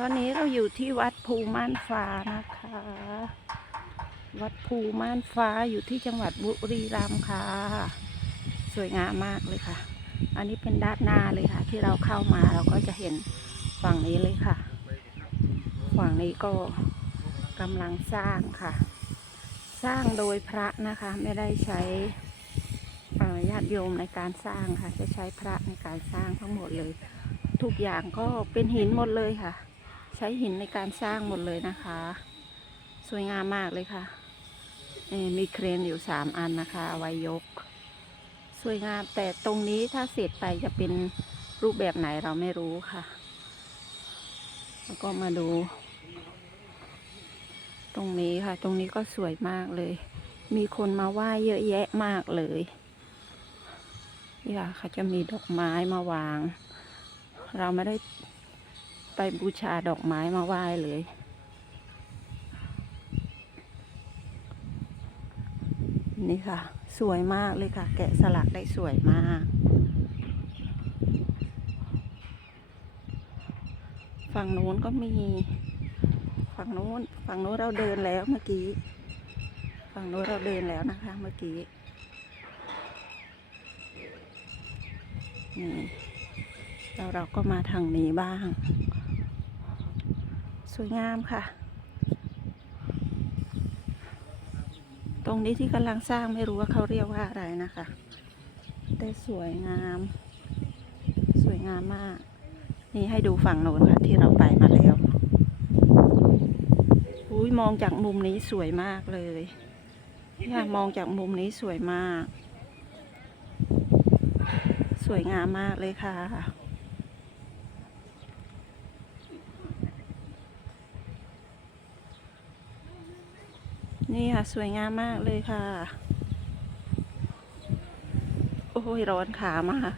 ตอนนี้เราอยู่ที่วัดภูม่านฟ้านะคะ วัดภูม่านฟ้าอยู่ที่จังหวัดบุรีรัมย์ค่ะ สวยงามมากเลยค่ะ อันนี้เป็นด้านหน้าเลยค่ะ ที่เราเข้ามาเราก็จะเห็นฝั่งนี้เลยค่ะ ฝั่งนี้ก็กำลังสร้างค่ะ สร้างโดยพระนะคะ ไม่ได้ใช้อ่อญาติโยมในการสร้างค่ะ จะใช้พระในการสร้างทั้งหมดเลย ทุกอย่างก็เป็นหินหมดเลยค่ะ ใช้หินในการสร้างหมดเลยนะคะ สวยงามมากเลยค่ะ มีเครนอยู่สามอันนะคะเอาไว้ยก สวยงามแต่ตรงนี้ถ้าเสร็จไปจะเป็นรูปแบบไหนเราไม่รู้ค่ะ แล้วก็มาดู ตรงนี้ค่ะ ตรงนี้ก็สวยมากเลย มีคนมาไหว้เยอะแยะมากเลยนี่ค่ะเขาจะมีดอกไม้มาวาง เราไม่ได้ ไปบูชาดอกไม้มาไหว้เลย นี่ค่ะ สวยมากเลยค่ะ แกะสลักได้สวยมาก ฝั่งนู้นก็มี ฝั่งนู้น ฝั่งนู้นเราเดินแล้วเมื่อกี้ ฝั่งนู้นเราเดินแล้วนะคะ เมื่อกี้นี่แล้วเราก็มาทางนี้บ้าง สวยงามค่ะ ตรงนี้ที่กำลังสร้างไม่รู้ว่าเขาเรียกว่าอะไรนะคะ แต่สวยงาม สวยงามมาก นี่ให้ดูฝั่งโน้นค่ะที่เราไปมาแล้วอุ้ยมองจากมุมนี้สวยมากเลยเนี่ยมองจากมุมนี้สวยมาก สวยงามมากเลยค่ะ นี่ค่ะ สวยงามมากเลยค่ะ โอ้ยร้อนขามาก